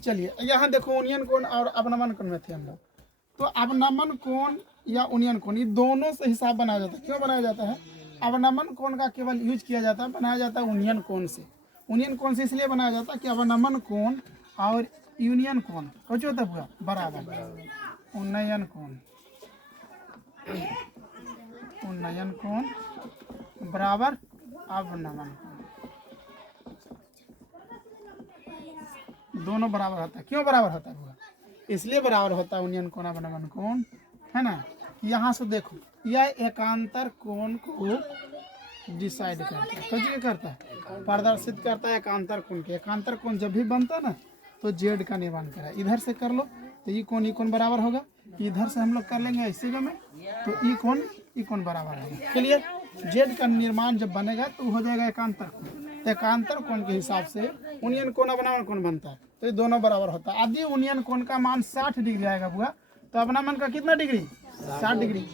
चलिए यहाँ देखो ओनियन कोण और अवनमन कोण में थे हम लोग। तो अवनमन कोण या ओनियन कोण ये दोनों से हिसाब बनाया जाता है। क्यों बनाया जाता है? अवनमन कोण का केवल यूज किया जाता है, बनाया जाता है ओनियन कोण से। ओनियन कोण से इसलिए बनाया जाता है कि अवनमन कोण और यूनियन कोण कुछ होता है बराबर। उन्नयन कोण, उन्नयन कोण बराबर अवनमन कोण, दोनों बराबर होता है। क्यों बराबर होता है? इसलिए बराबर होता है उन्नयन कोण अवनमन कोण, है ना। यहाँ से देखो यह एकांतर कोण को डिसाइड करता है। कुछ करता है? प्रदर्शित करता है एकांतर कोण के। एकांतर कोण जब भी बनता है ना तो जेड का निर्माण करा। इधर से कर लो तो ये कोण बराबर होगा। इधर से हम लोग कर लेंगे ऐसे में तो ई कोण बराबर होगा। चलिए जेड का निर्माण जब बनेगा तो हो जाएगा एकांतर कोण। एकांतर कोण के हिसाब से उन्नयन कोण अवनमन कोण बनता है। तो ये दोनों बराबर होता है। यदि उन्नयन कोण का मान 60 डिग्री आएगा बुआ तो अवनमन का कितना डिग्री? 60 डिग्री।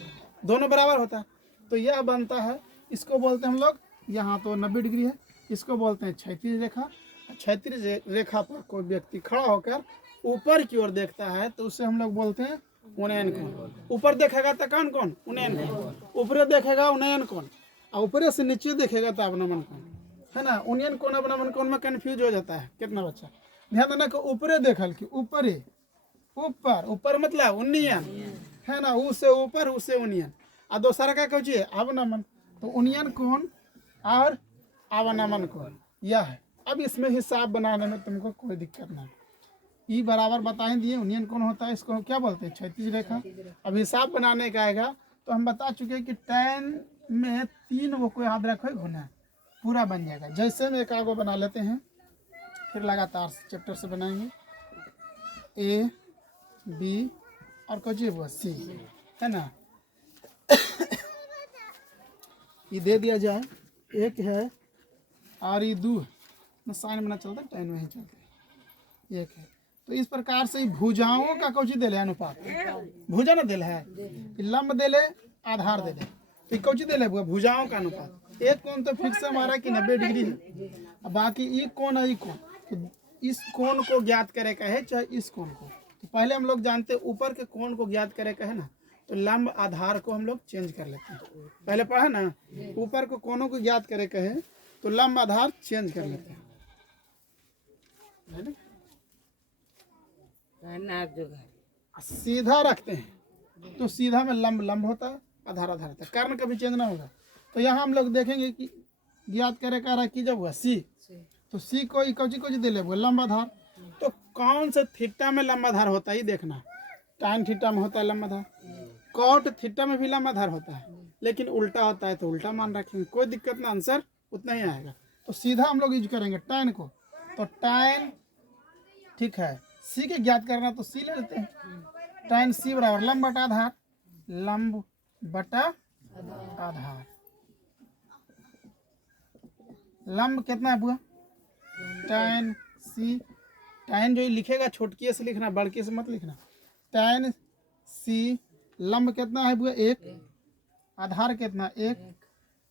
दोनों बराबर होता है। तो यह बनता है, इसको बोलते हैं हम लोग, यहाँ तो 90 डिग्री है, इसको बोलते हैं क्षैतिज रेखा। क्षैतिज रेखा पर कोई व्यक्ति खड़ा होकर ऊपर की ओर देखता है तो उसे हम लोग बोलते हैं उन्नयन कोण। ऊपर देखेगा तो कौन कोण? उन्नयन कोण। ऊपर देखेगा उन्नयन कोण और ऊपर से नीचे देखेगा तो अवनमन कोण, है ना। उन्नयन कोण अवनमन कोण में कंफ्यूज हो जाता है कितना बच्चा। ध्यान देना कि ऊपरे देखल कि ऊपरे, ऊपर ऊपर मतलब उन्नयन, है ना। उससे ऊपर उससे उन्नयन और दूसरा क्या कहो चाहिए? अवनमन। तो उन्नयन कोण और अवनमन कोण यह है। अब इसमें हिसाब बनाने में तुमको कोई दिक्कत नहीं। ई बराबर बताए दिए उन्नयन कोण होता है, इसको क्या बोलते हैं? क्षैतिज रेखा। अब हिसाब बनाने का आएगा तो हम बता चुके हैं कि tan में 3 वो को याद रखो गुना पूरा बन जाएगा। जैसे में एक आगो बना लेते हैं, फिर लगातार चैप्टर से बनाएंगे। ए बी और कुछ वो सी, है ना। ये दे दिया जाए, एक है और ये 2 है, साइन बना चलता है, tan में ही चलता है, एक है। तो इस प्रकार से भुजाओं का कौची दिले अनुपात, भुजा ना दिल है, लंब दिले आधार दिले, तो कौची दिले भुजाओं का अनुपात। एक कोण तो फिक्स हमारा कि 90 डिग्री है, बाकी ये कोण है, ये कोण, तो इस कोण को ज्ञात करे का है, चाहे इस कोण को। तो पहले हम लोग जानते ऊपर के कोण को ज्ञात करे का है ना, तो लंब आधार को हम लोग चेंज कर लेते हैं। पहले पढ़ा ना, ऊपर को कोणों को ज्ञात करे का है तो लंब आधार चेंज कर लेते हैं, है ना। सीधा रखते हैं तो सीधा में लंब लंब होता है, आधार आधार होता है, कारण कभी चेंज ना होगा। तो यहाँ हम लोग देखेंगे कि ज्ञात करे का रहा की जब हुआ सी, तो सी को कौची दे ले लंब आधार। तो कौन से थीटा में लंब आधार होता है देखना, tan थीटा में होता है लंब आधार, कॉट थीटा में भी लंब आधार होता है, लेकिन उल्टा होता है तो उल्टा मान रखेंगे, कोई दिक्कत ना, आंसर उतना ही आएगा। तो सीधा हम लोग यूज करेंगे tan को, तो tan ठीक है, सी के ज्ञात करना तो सी ले लेते हैं, tan सी बराबर लंब बटा आधार, लंब बटा आधार। लंब कितना है बुआ? tan सी, tan जो लिखेगा छोटकी से लिखना, बड़की से मत लिखना। tan सी लंब कितना है बुआ? 1, आधार कितना? 1,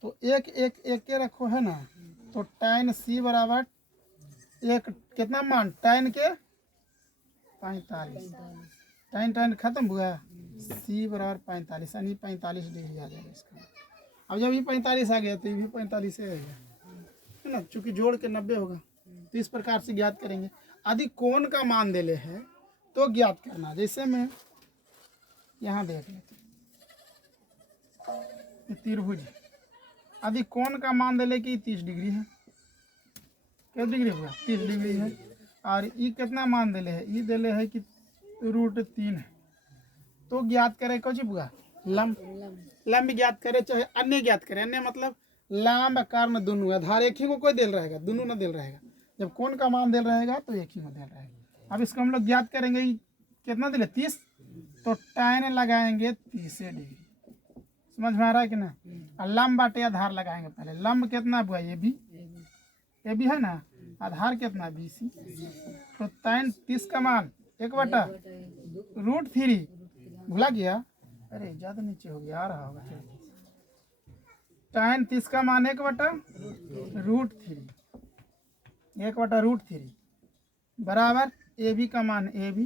तो 1 1 1 के रखो, है ना। तो tan सी बराबर 1 कितना मान? tan के 45, tan खत्म हुआ, सी बराबर 45, यानी 45 डिग्री आ जाएगा इसका। अब जब ये 45 आ गया तो ये भी 45 से आएगा, है ना, चूंकि जोड़ के 90 होगा। तो इस प्रकार से ज्ञात करेंगे। यदि कोण का मान दे ले है तो ज्ञात करना। जैसे मैं यहाँ देख लेते त्रिभुज, यदि कोण का मान दे ले कि 30 डिग्री है, कितना डिग्री हुआ? 30 डिग्री है, और ई कितना मान दे ले है? ई दे ले है कि √3 है। तो ज्ञात करे कौची बुआ? लंब। लंब ज्ञात करे चाहे अन्य ज्ञात करे, अन्य मतलब लंब कर्ण दोनों, आधार एक ही को कोई दिल रहेगा, दोनों ना दिल रहेगा। जब कोण का मान दिल रहेगा तो एक ही में दिल रहेगा। अब इसको हम लोग ज्ञात करेंगे, कितना दिले? 30, तो tan लगाएंगे 30 डिग्री, समझ में आ रहा है कि ना। और लंब बाटे आधार लगाएंगे पहले। लंब कितना बुआ? ये भी है ना, आधार कितना? BC। तो tan 30 का मान 1/√3, भुला गया, अरे ज्यादा नीचे हो गया, आ रहा होगा। tan 30 का मान 1/√3, 1/√3, बराबर ए बी का मान ए बी,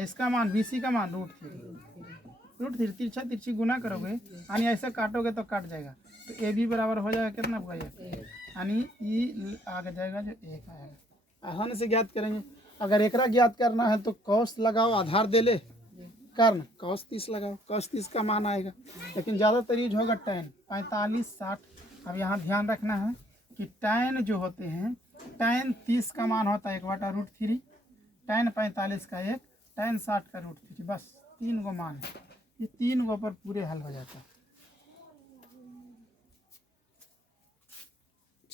इसका मान बी सी का मान √3 तिरछा तिरछी गुना करोगे यानी ऐसे काटोगे तो कट जाएगा, तो ए बी बराबर हो जाएगा कितना होगा यानी ई आगे जाएगा जो एक आएगा। हन से ज्ञात करेंगे। अगर एकरा ज्ञात करना है तो कौस लगाओ, आधार दे ले, कर्ण cos 30 लगाओ, cos 30 का मान आएगा। लेकिन ज़्यादातर यूज होगा tan 45 60। अब यहाँ ध्यान रखना है कि tan जो होते हैं, tan 30 का मान होता है 1/√3, tan 45 का 1, tan 60 का √3, बस 3 गो मान है, ये 3 गो पर पूरे हल हो जाता है।